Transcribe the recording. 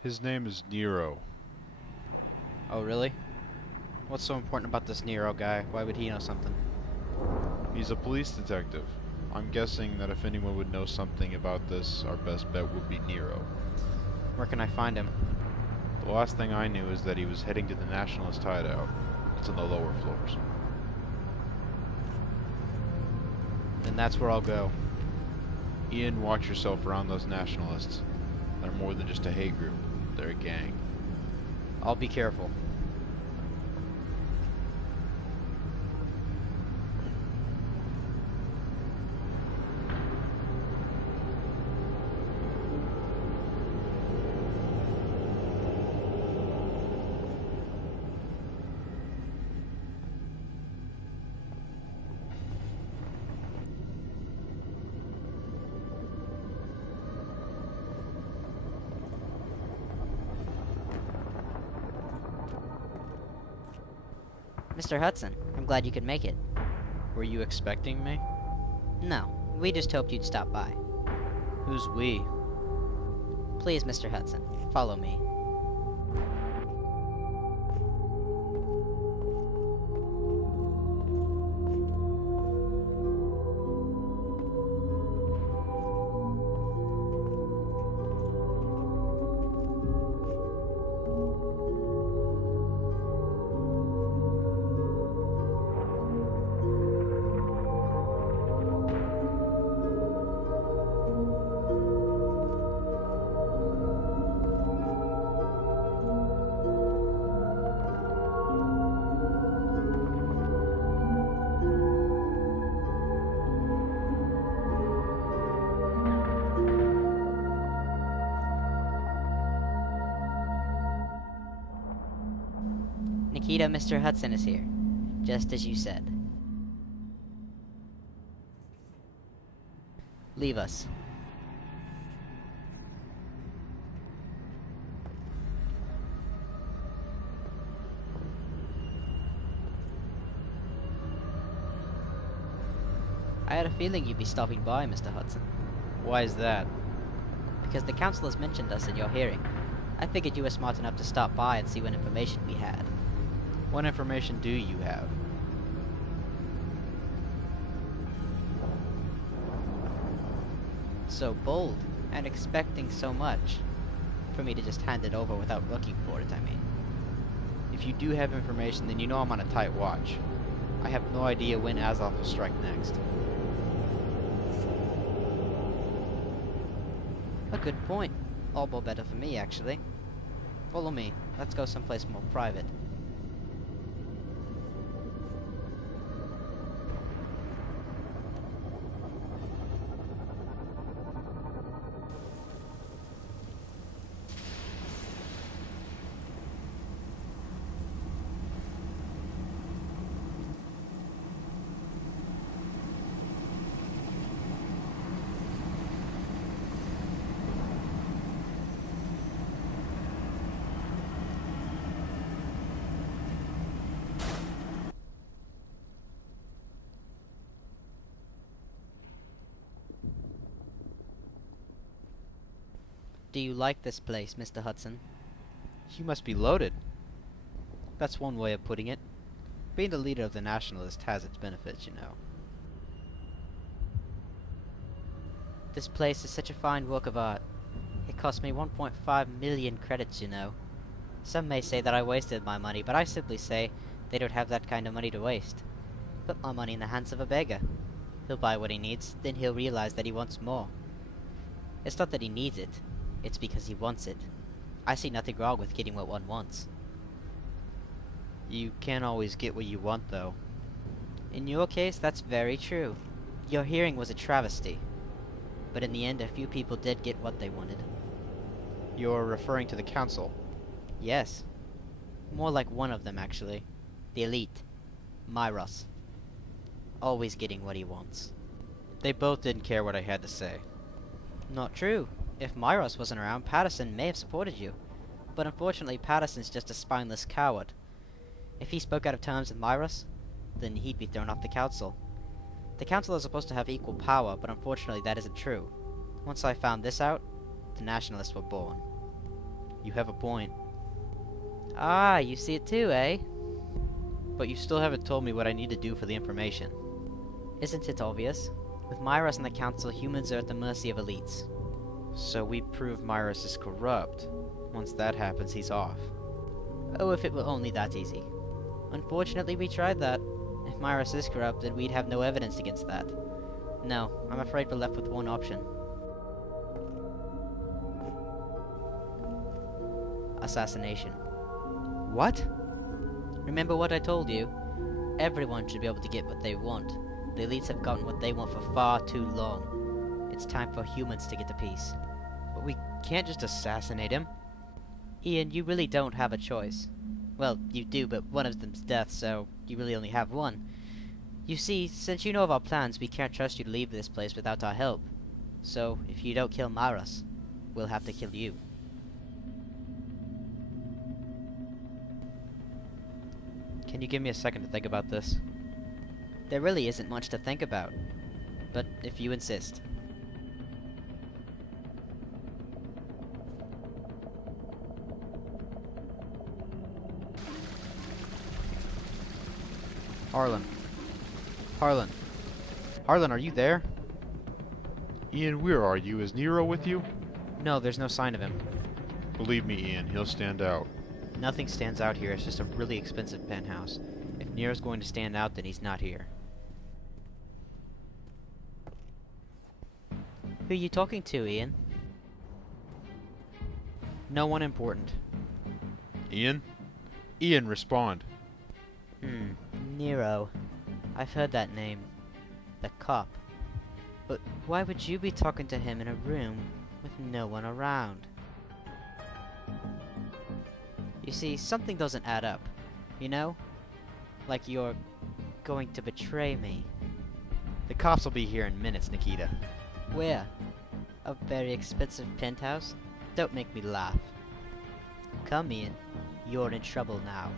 His name is Nero. Oh, really? What's so important about this Nero guy? Why would he know something? He's a police detective. I'm guessing that if anyone would know something about this, our best bet would be Nero. Where can I find him? The last thing I knew is that he was heading to the Nationalist hideout. It's on the lower floors. Then that's where I'll go. Ian, watch yourself around those Nationalists. They're more than just a hate group. They're a gang. I'll be careful. Mr. Hudson, I'm glad you could make it. Were you expecting me? No, we just hoped you'd stop by. Who's we? Please, Mr. Hudson, follow me. Nicketa, Mr. Hudson is here, just as you said. Leave us. I had a feeling you'd be stopping by, Mr. Hudson. Why is that? Because the councilors mentioned us in your hearing. I figured you were smart enough to stop by and see what information we had. What information do you have? So bold, and expecting so much. For me to just hand it over without looking for it, I mean. If you do have information, then you know I'm on a tight watch. I have no idea when Azoth will strike next. A good point. All more better for me, actually. Follow me. Let's go someplace more private. Do you like this place, Mr. Hudson? You must be loaded. That's one way of putting it. Being the leader of the Nationalist has its benefits, you know. This place is such a fine work of art. It cost me 1.5 million credits, you know. Some may say that I wasted my money, but I simply say they don't have that kind of money to waste. Put my money in the hands of a beggar. He'll buy what he needs, then he'll realize that he wants more. It's not that he needs it, it's because he wants it. I see nothing wrong with getting what one wants. You can't always get what you want, though. In your case, that's very true. Your hearing was a travesty. But in the end, a few people did get what they wanted. You're referring to the council. Yes. More like one of them, actually. The elite. Myros. Always getting what he wants. They both didn't care what I had to say. Not true. If Myros wasn't around, Patterson may have supported you. But unfortunately, Patterson's just a spineless coward. If he spoke out of terms with Myros, then he'd be thrown off the council. The council is supposed to have equal power, but unfortunately that isn't true. Once I found this out, the Nationalists were born. You have a point. Ah, you see it too, eh? But you still haven't told me what I need to do for the information. Isn't it obvious? With Myros and the Council, humans are at the mercy of elites. So we prove Myros is corrupt. Once that happens, he's off. Oh, if it were only that easy. Unfortunately, we tried that. If Myros is corrupt, then we'd have no evidence against that. No, I'm afraid we're left with one option. Assassination. What? Remember what I told you? Everyone should be able to get what they want. The elites have gotten what they want for far too long. It's time for humans to get to peace. But we can't just assassinate him. Ian, you really don't have a choice. Well, you do, but one of them's death, so you really only have one. You see, since you know of our plans, we can't trust you to leave this place without our help. So, if you don't kill Myros, we'll have to kill you. Can you give me a second to think about this? There really isn't much to think about. But if you insist. Harlan. Harlan. Harlan, are you there? Ian, where are you? Is Nero with you? No, there's no sign of him. Believe me, Ian, he'll stand out. Nothing stands out here, it's just a really expensive penthouse. If Nero's going to stand out, then he's not here. Who are you talking to, Ian? No one important. Ian? Ian, respond. Nero. I've heard that name. The cop. But why would you be talking to him in a room with no one around? You see, something doesn't add up, you know? Like you're going to betray me. The cops will be here in minutes, Nicketa. Where? A very expensive penthouse? Don't make me laugh. Come, Ian. You're in trouble now.